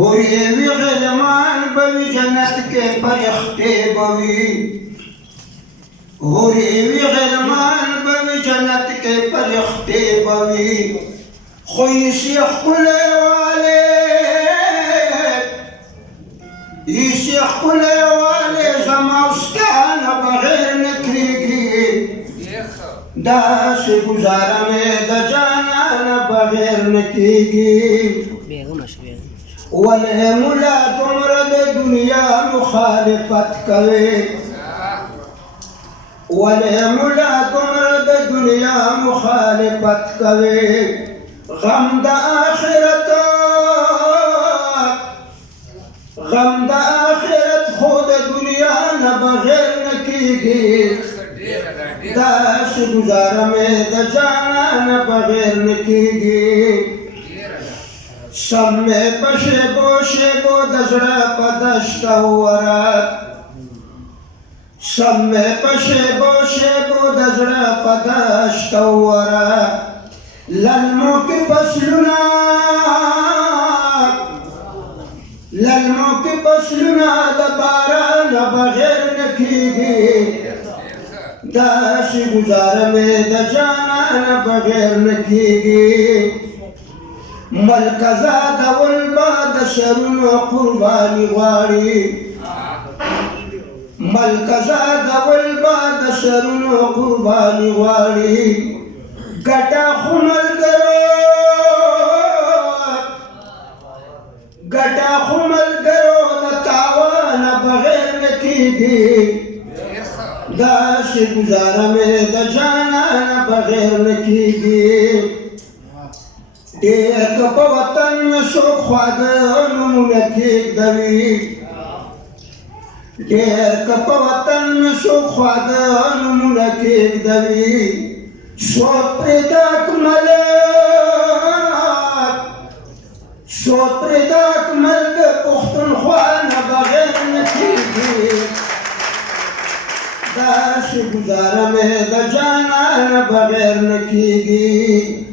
هورې وي غلمان به وي جنت کې فرښتې به وي هورې وي غلمان به وي جنت کې فرښتې به وي خو ایسې ښکلی والی ایسې ښکلی والی زما ستا نه بغیر نه کېږي داسې ګزاره مې د جانانه بغیر نه کېږي ولې ملا دومره د دنیا مخالفت کوي ولې ملا دومره د دنیا مخالفت کوي غم د آخرت خو د دنیا نه بغیر نه کېږي داسې ګزاره مې د جانانه بغیر نه کېږي سم مې په شیبو شیبو د زړه په دشته ووره سم مې په شیبو شیبو د زړه په دشته ووره للمو کې فصلونه د بارانه بغیر نه کېږي داسې ګزاره مې د جانانه بغیر نه کېږي ملک زادول به د سرونو قرباني غواړي ملک زادول به د سرونو قرباني غواړي ګټه خو ملګرو د تاوانه بغیر نه کېږي داسې ګزاره مې د جانانه بغیر نه کېږي ډېر که په وطن مې څوک خواږه نومونه کېږدوي ډېر که په وطن مې څوک خواږه نومونه کېږدوي څوک پرې د اکمل د پښتونخوا نه بغیر نه کېږي داسې ګزاره مې د جانانه بغیر نه کېږي